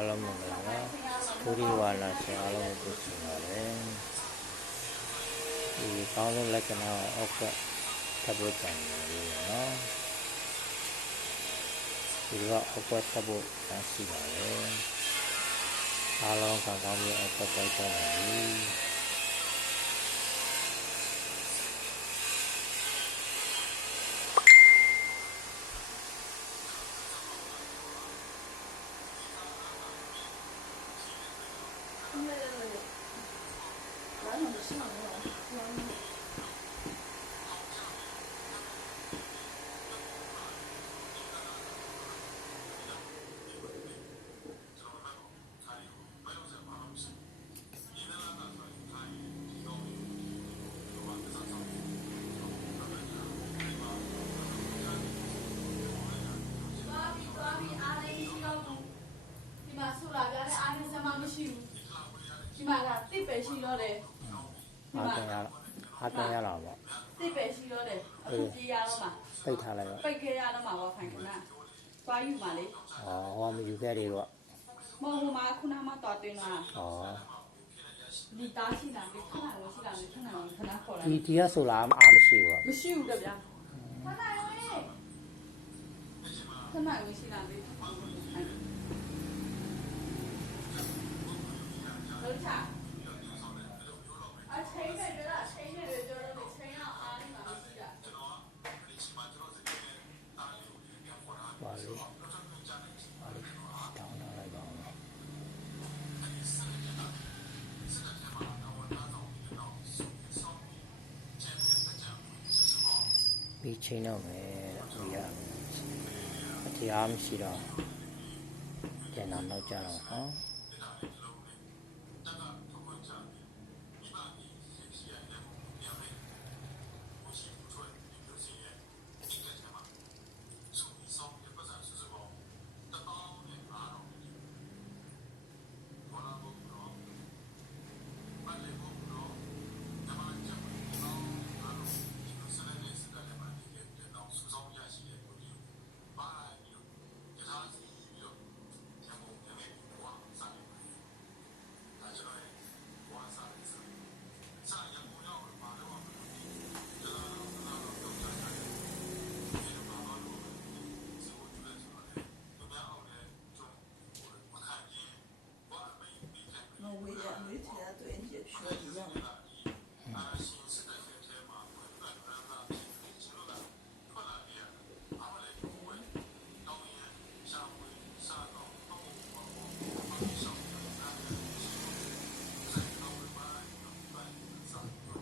အားလုံးမင်္ဂလာပါဒုတိယဝါလာရှင်အားလုံးကိုပြုစုပါတယ်ဒီကောင်းဆုံးလက္ခဏာကိုအောက်ကထပ်ဖို့တန်တယ်လို့နော်ဒီကအောက်ကထပ်ဖို့တန်ရှိပါတယ်အားလုံးကောင်းကောင်းပြီးအောက်ကပိုက်တော့ပြီသွားပြီသွားပြီအားလည်းရှိတော့ မှာဆူလာပြတဲ့အားလည်းစမမရှိဘူးဒီမှာကတစ်ပဲရှိတော့တယ်ဒီ အားမှာပြန်ရတော့အားပြန်ရတော့ပေါ့တစ်ပဲရှိတော့တယ်အခုပြေးရတော့မှာပိတ်ထားလိုက်တော့ပိတ်ခဲ့ရတော့မှာပါခိုင်ခဏသွားယူမှာလေဩဟောမယူခဲ့တယ်တော့မဟုတ်ဘူးမှာခုနမှတော်တင်လာဩဒီတားရှိတာလေခဏလို့ရှိတာလေခဏလို့ခဏခေါ်လာဒီဒီကဆိုလာအားမရှိဘူးပေါ့မရှိဘူးတဗျာခဏရောလေခဏလို့ရှိတာလေဟုတ်ချာ အချိန်နဲ့ကြတာချိန်နဲ့ကြတော့လေချိန်အောင်အားနေမှာမရှိတာပါလေပါလေတောင်းလာလိုက်ပါဦးဒီချိန်တော့မယ်ဒီကအတရားမရှိတော့ကျန်တာတော့ကြတော့နော်